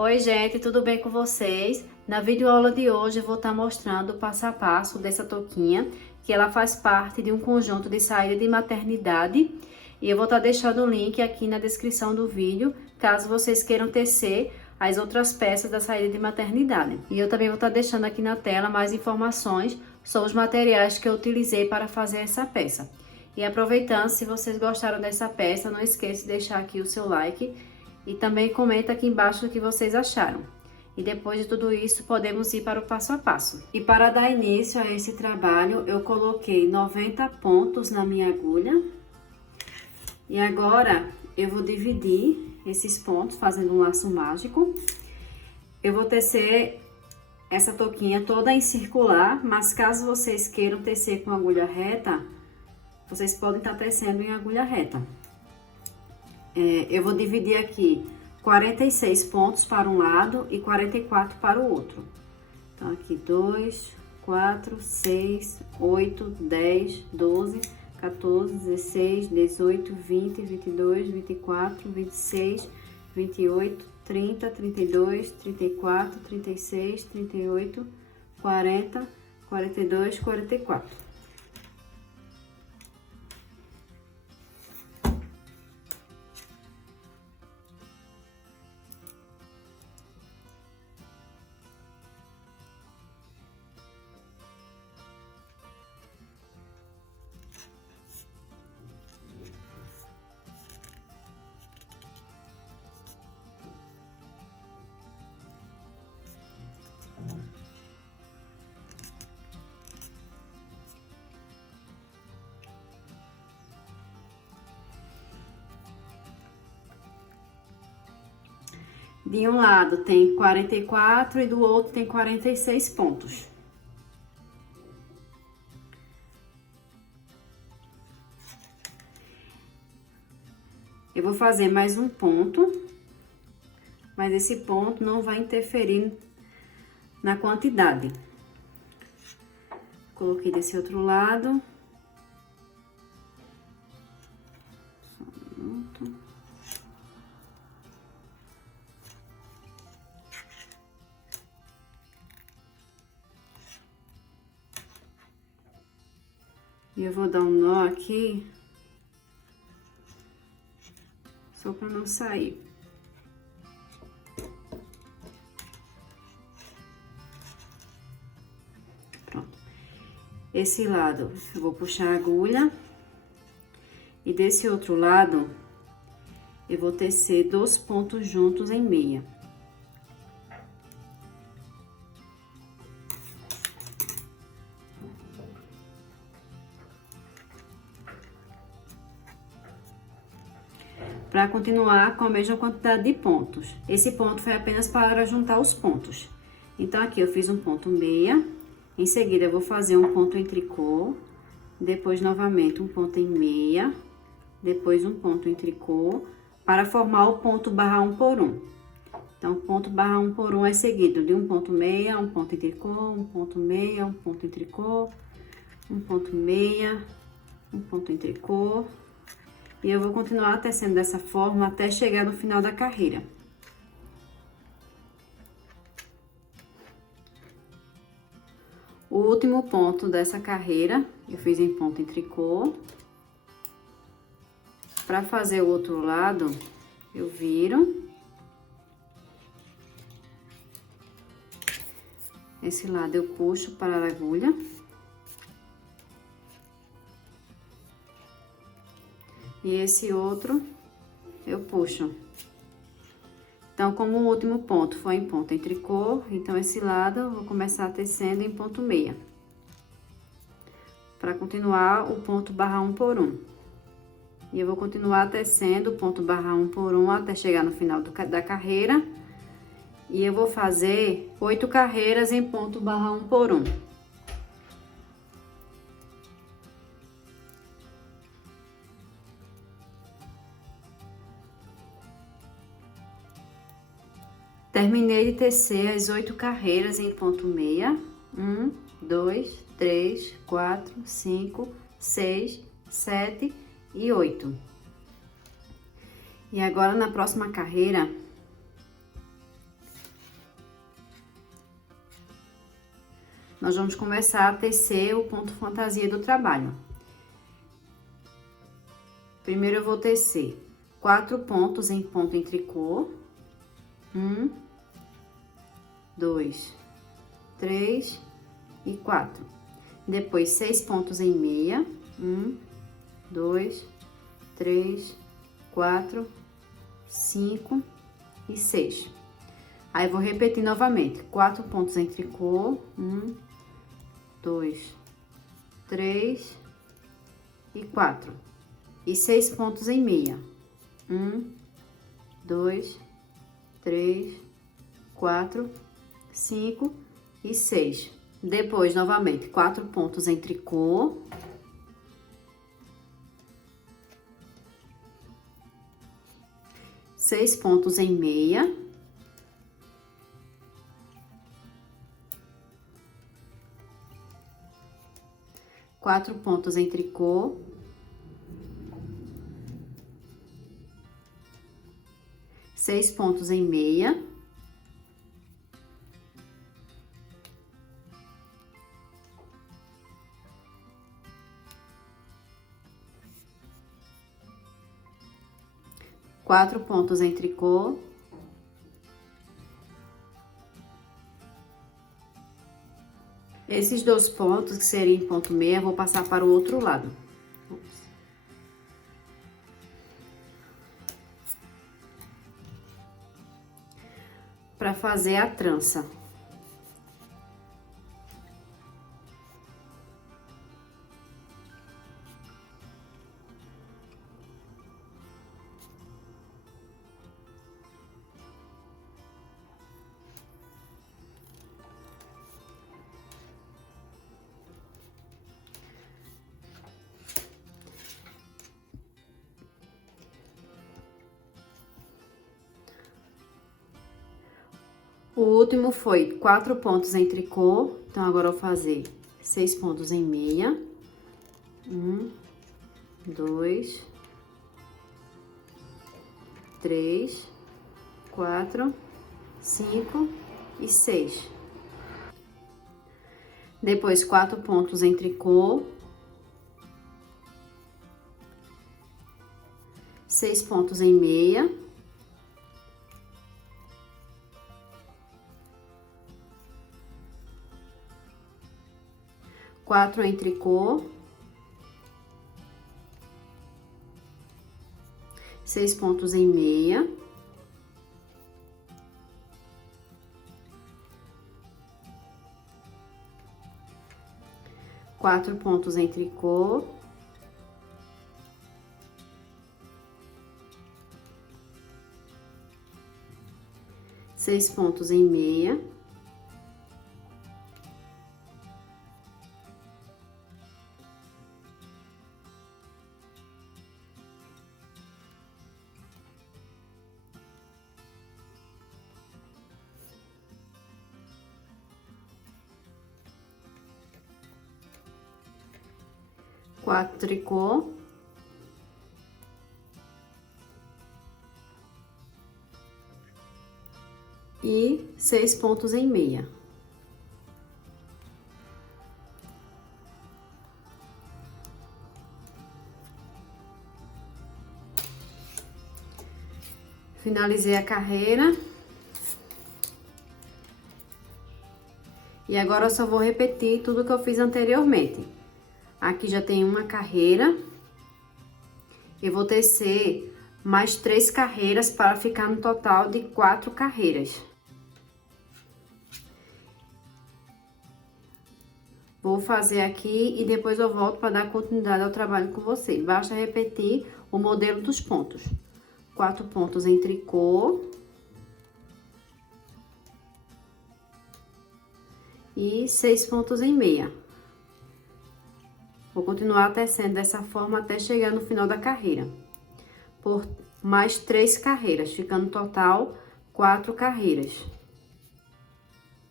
Oi gente, tudo bem com vocês? Na videoaula de hoje eu vou estar mostrando o passo a passo dessa touquinha, que ela faz parte de um conjunto de saída de maternidade. E eu vou estar deixando o link aqui na descrição do vídeo, caso vocês queiram tecer as outras peças da saída de maternidade. E eu também vou estar deixando aqui na tela mais informações sobre os materiais que eu utilizei para fazer essa peça. E aproveitando, se vocês gostaram dessa peça, não esqueça de deixar aqui o seu like e também comenta aqui embaixo o que vocês acharam. E depois de tudo isso, podemos ir para o passo a passo. E para dar início a esse trabalho, eu coloquei 90 pontos na minha agulha. E agora, eu vou dividir esses pontos fazendo um laço mágico. Eu vou tecer essa touquinha toda em circular, mas caso vocês queiram tecer com agulha reta, vocês podem estar tecendo em agulha reta. Eu vou dividir aqui 46 pontos para um lado e 44 para o outro. Então, aqui 2, 4, 6, 8, 10, 12, 14, 16, 18, 20, 22, 24, 26, 28, 30, 32, 34, 36, 38, 40, 42, 44. De um lado tem 44 e do outro tem 46 pontos. Eu vou fazer mais um ponto, mas esse ponto não vai interferir na quantidade. Coloquei desse outro lado. Só um minuto. E eu vou dar um nó aqui, só para não sair. Pronto. Esse lado eu vou puxar a agulha e desse outro lado eu vou tecer 2 pontos juntos em meia. Para continuar com a mesma quantidade de pontos. Esse ponto foi apenas para juntar os pontos. Então, aqui eu fiz um ponto meia, em seguida eu vou fazer um ponto em tricô, depois novamente um ponto em meia, depois um ponto em tricô, para formar o ponto barra 1 por 1. Então, ponto barra 1 por 1 é seguido de um ponto meia, um ponto em tricô, um ponto meia, um ponto em tricô, um ponto meia, um ponto em tricô. E eu vou continuar tecendo dessa forma até chegar no final da carreira. O último ponto dessa carreira, eu fiz em ponto em tricô. Para fazer o outro lado, eu viro. Esse lado eu puxo para a agulha. E esse outro eu puxo. Então, como o último ponto foi em ponto em tricô, então esse lado eu vou começar tecendo em ponto meia. Para continuar o ponto barra 1 por 1. E eu vou continuar tecendo o ponto barra 1 por 1 até chegar no final da carreira. E eu vou fazer 8 carreiras em ponto barra 1 por 1. Terminei de tecer as 8 carreiras em ponto meia. 1, 2, 3, 4, 5, 6, 7 e 8. E agora, na próxima carreira, nós vamos começar a tecer o ponto fantasia do trabalho. Primeiro eu vou tecer 4 pontos em ponto em tricô. 1, 2, 3 e 4. Depois 6 pontos em meia. 1, 2, 3, 4, 5 e 6. Aí vou repetir novamente, 4 pontos em tricô. 1, 2, 3 e 4. E 6 pontos em meia. 1, 2, 3, 4, 5 e 6. Depois, novamente, 4 pontos em tricô. 6 pontos em meia. 4 pontos em tricô. 6 pontos em meia. 4 pontos em tricô. Esses 2 pontos, que seriam em ponto meia, eu vou passar para o outro lado. Para fazer a trança. O último foi 4 pontos em tricô, então agora eu vou fazer 6 pontos em meia. 1, 2, 3, 4, 5 e 6. Depois, 4 pontos em tricô. 6 pontos em meia. 4 em tricô, 6 pontos em meia, 4 pontos em tricô, 6 pontos em meia, 4 tricô, e 6 pontos em meia. Finalizei a carreira. E agora eu só vou repetir tudo que eu fiz anteriormente. Aqui já tem uma carreira. Eu vou tecer mais 3 carreiras para ficar no total de 4 carreiras. Vou fazer aqui e depois eu volto para dar continuidade ao trabalho com vocês. Basta repetir o modelo dos pontos. 4 pontos em tricô. E 6 pontos em meia. Vou continuar tecendo dessa forma até chegar no final da carreira. Por mais 3 carreiras, ficando no total 4 carreiras.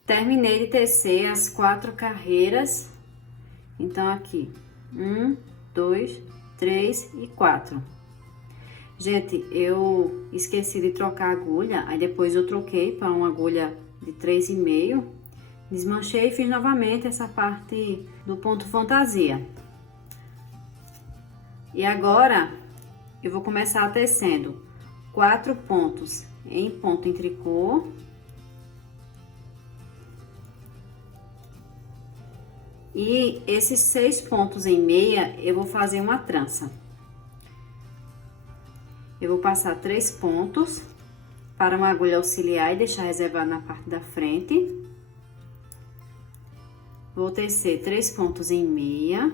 Terminei de tecer as 4 carreiras. Então, aqui, 1, 2, 3 e 4. Gente, eu esqueci de trocar a agulha, aí depois eu troquei para uma agulha de 3,5. Desmanchei e fiz novamente essa parte do ponto fantasia. E agora, eu vou começar tecendo 4 pontos em ponto em tricô. E esses 6 pontos em meia, eu vou fazer uma trança. Eu vou passar 3 pontos para uma agulha auxiliar e deixar reservado na parte da frente. Vou tecer 3 pontos em meia.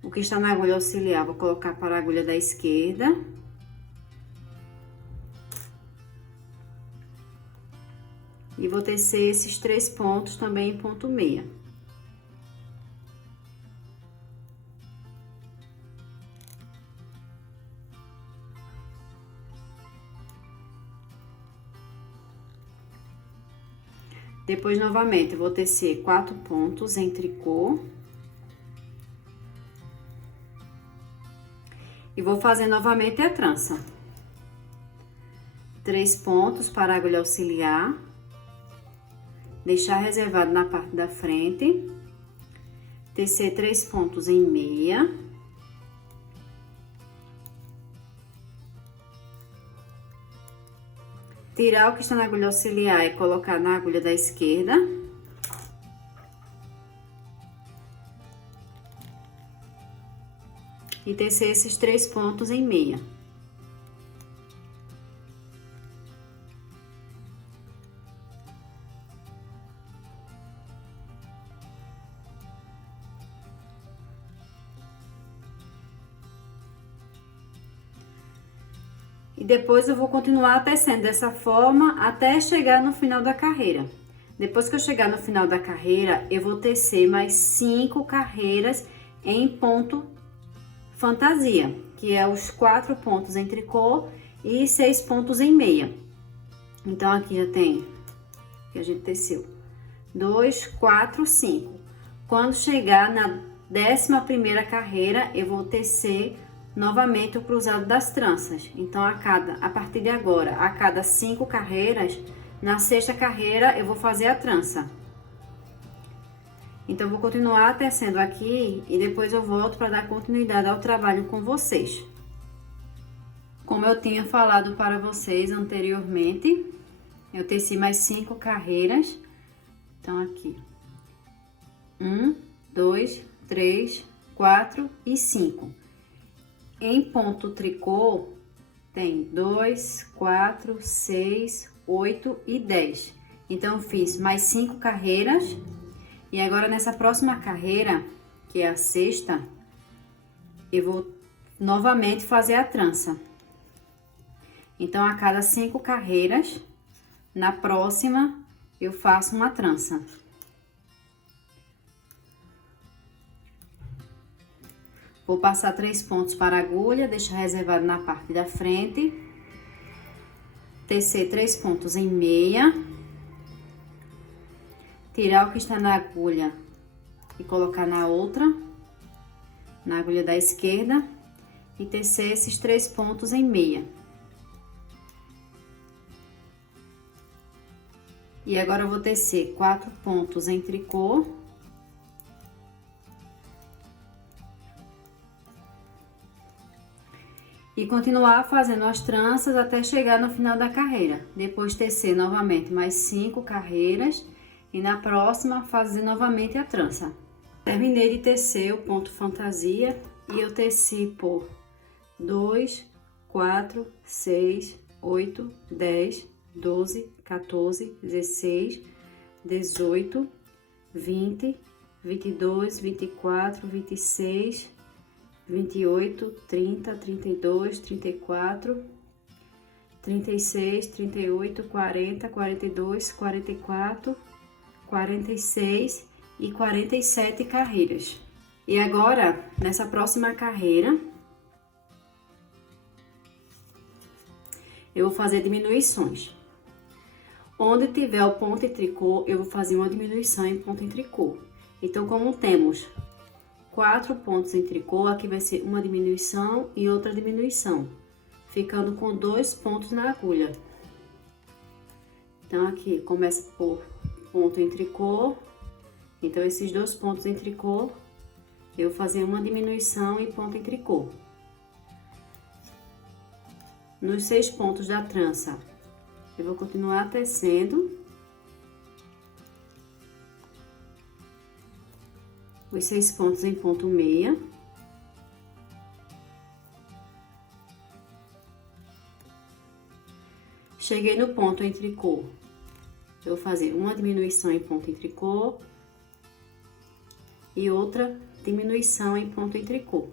O que está na agulha auxiliar, vou colocar para a agulha da esquerda. E vou tecer esses 3 pontos também em ponto meia. Depois, novamente, eu vou tecer 4 pontos em tricô. E vou fazer novamente a trança. 3 pontos para a agulha auxiliar. Deixar reservado na parte da frente. Tecer 3 pontos em meia. Tirar o que está na agulha auxiliar e colocar na agulha da esquerda. E tecer esses 3 pontos em meia. E depois eu vou continuar tecendo dessa forma até chegar no final da carreira. Depois que eu chegar no final da carreira, eu vou tecer mais 5 carreiras em ponto fantasia, que é os 4 pontos em tricô e 6 pontos em meia. Então, aqui já tem, que a gente teceu, 2, 4, 5. Quando chegar na 11ª carreira, eu vou tecer novamente o cruzado das tranças. Então, a partir de agora, a cada 5 carreiras, na 6ª carreira, eu vou fazer a trança. Então, vou continuar tecendo aqui e depois eu volto para dar continuidade ao trabalho com vocês. Como eu tinha falado para vocês anteriormente, eu teci mais 5 carreiras. Então, aqui, 1, 2, 3, 4 e 5. Em ponto tricô, tem 2, 4, 6, 8 e 10. Então, eu fiz mais 5 carreiras. E agora, nessa próxima carreira, que é a 6ª, eu vou novamente fazer a trança. Então, a cada 5 carreiras, na próxima, eu faço uma trança. Vou passar 3 pontos para a agulha, deixar reservado na parte da frente. Tecer 3 pontos em meia. Tirar o que está na agulha e colocar na outra, na agulha da esquerda. E tecer esses 3 pontos em meia. E agora, eu vou tecer 4 pontos em tricô. E continuar fazendo as tranças até chegar no final da carreira. Depois, tecer novamente mais 5 carreiras. E na próxima, fazer novamente a trança. Terminei de tecer o ponto fantasia. E eu teci por 2, 4, 6, 8, 10, 12, 14, 16, 18, 20, 22, 24, 26, 28, 30, 32, 34, 36, 38, 40, 42, 44, 46 e 47 carreiras. E agora, nessa próxima carreira, eu vou fazer diminuições. Onde tiver o ponto em tricô, eu vou fazer uma diminuição em ponto em tricô. Então, como temos 4 pontos em tricô, aqui vai ser uma diminuição e outra diminuição, ficando com 2 pontos na agulha. Então, aqui começa por ponto em tricô. Então, esses dois pontos em tricô, eu vou fazer uma diminuição em ponto em tricô. Nos 6 pontos da trança, eu vou continuar tecendo os 6 pontos em ponto meia. Cheguei no ponto em tricô, eu vou fazer uma diminuição em ponto em tricô e outra diminuição em ponto em tricô.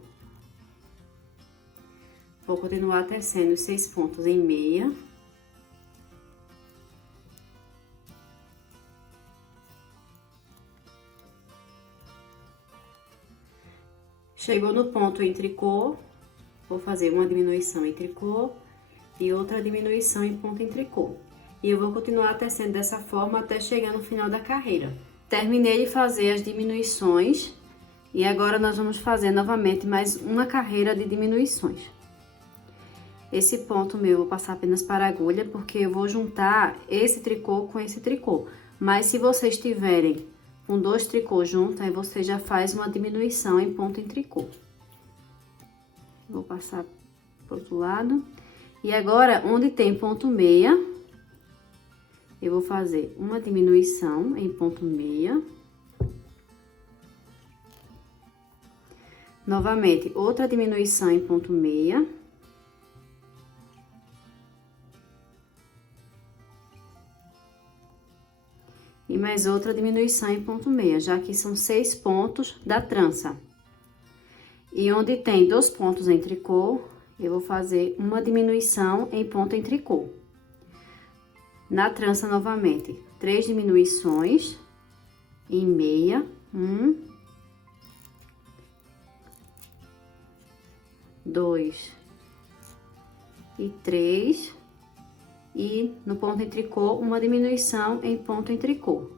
Vou continuar tecendo os 6 pontos em meia. Chegou no ponto em tricô, vou fazer uma diminuição em tricô e outra diminuição em ponto em tricô. E eu vou continuar tecendo dessa forma até chegar no final da carreira. Terminei de fazer as diminuições e agora nós vamos fazer novamente mais uma carreira de diminuições. Esse ponto meu eu vou passar apenas para a agulha, porque eu vou juntar esse tricô com esse tricô. Mas se vocês tiverem com 2 tricôs juntos, aí você já faz uma diminuição em ponto em tricô. Vou passar pro outro lado. E agora, onde tem ponto meia, eu vou fazer uma diminuição em ponto meia. Novamente, outra diminuição em ponto meia. E mais outra diminuição em ponto meia, já que são 6 pontos da trança. E onde tem 2 pontos em tricô, eu vou fazer uma diminuição em ponto em tricô. Na trança, novamente, 3 diminuições em meia. 1, 2 e 3. E no ponto em tricô, uma diminuição em ponto em tricô.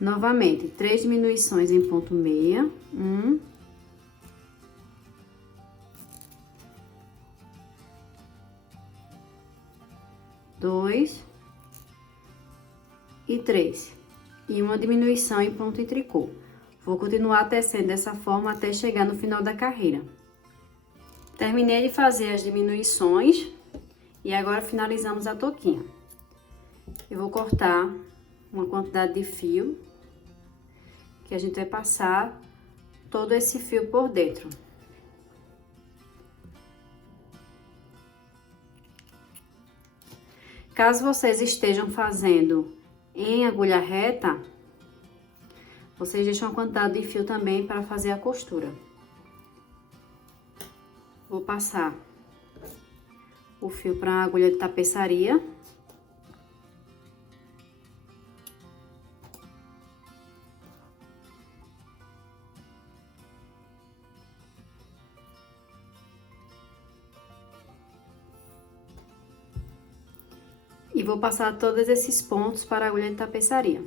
Novamente, 3 diminuições em ponto meia. 1, 2 e 3. E uma diminuição em ponto em tricô. Vou continuar tecendo dessa forma até chegar no final da carreira. Terminei de fazer as diminuições e agora finalizamos a touquinha. Eu vou cortar uma quantidade de fio, que a gente vai passar todo esse fio por dentro. Caso vocês estejam fazendo em agulha reta, vocês deixam uma quantidade de fio também para fazer a costura. Vou passar o fio para a agulha de tapeçaria. E vou passar todos esses pontos para a agulha de tapeçaria.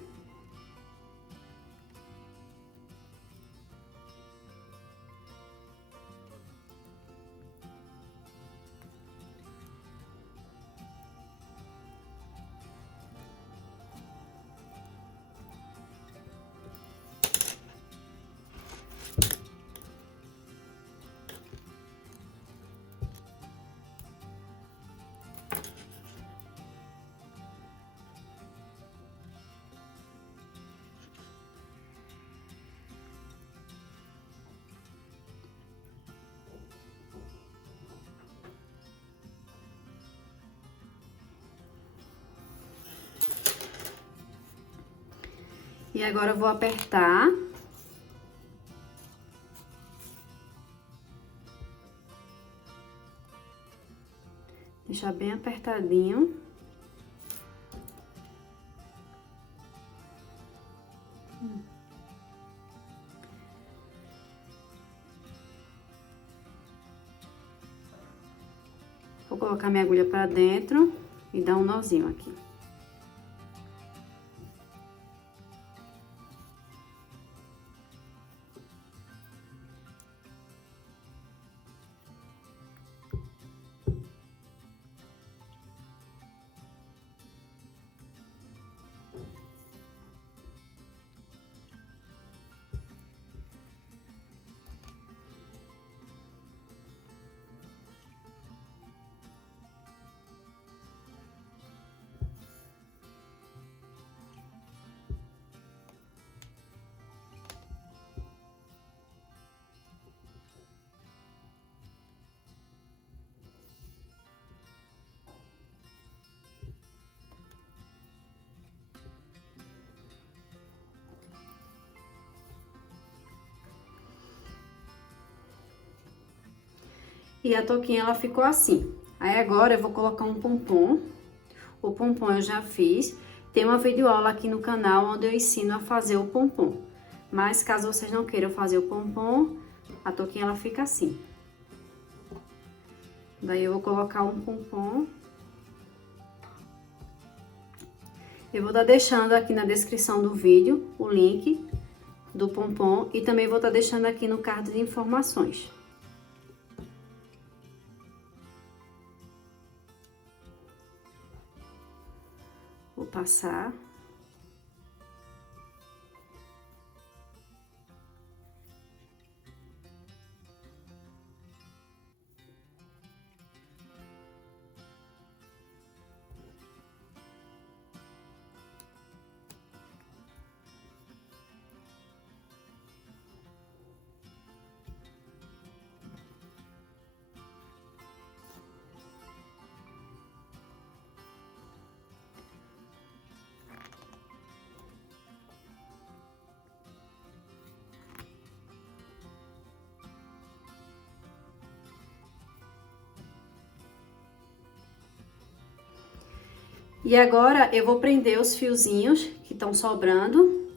E agora eu vou apertar. Deixar bem apertadinho. Vou colocar minha agulha para dentro e dar um nozinho aqui. E a touquinha ela ficou assim. Aí agora eu vou colocar um pompom. O pompom eu já fiz. Tem uma videoaula aqui no canal onde eu ensino a fazer o pompom. Mas caso vocês não queiram fazer o pompom, a touquinha ela fica assim. Daí eu vou colocar um pompom. Eu vou estar deixando aqui na descrição do vídeo o link do pompom e também vou estar deixando aqui no card de informações. Vou passar. E agora eu vou prender os fiozinhos que estão sobrando.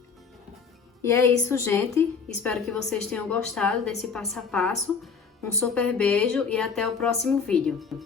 E é isso, gente. Espero que vocês tenham gostado desse passo a passo. Um super beijo e até o próximo vídeo.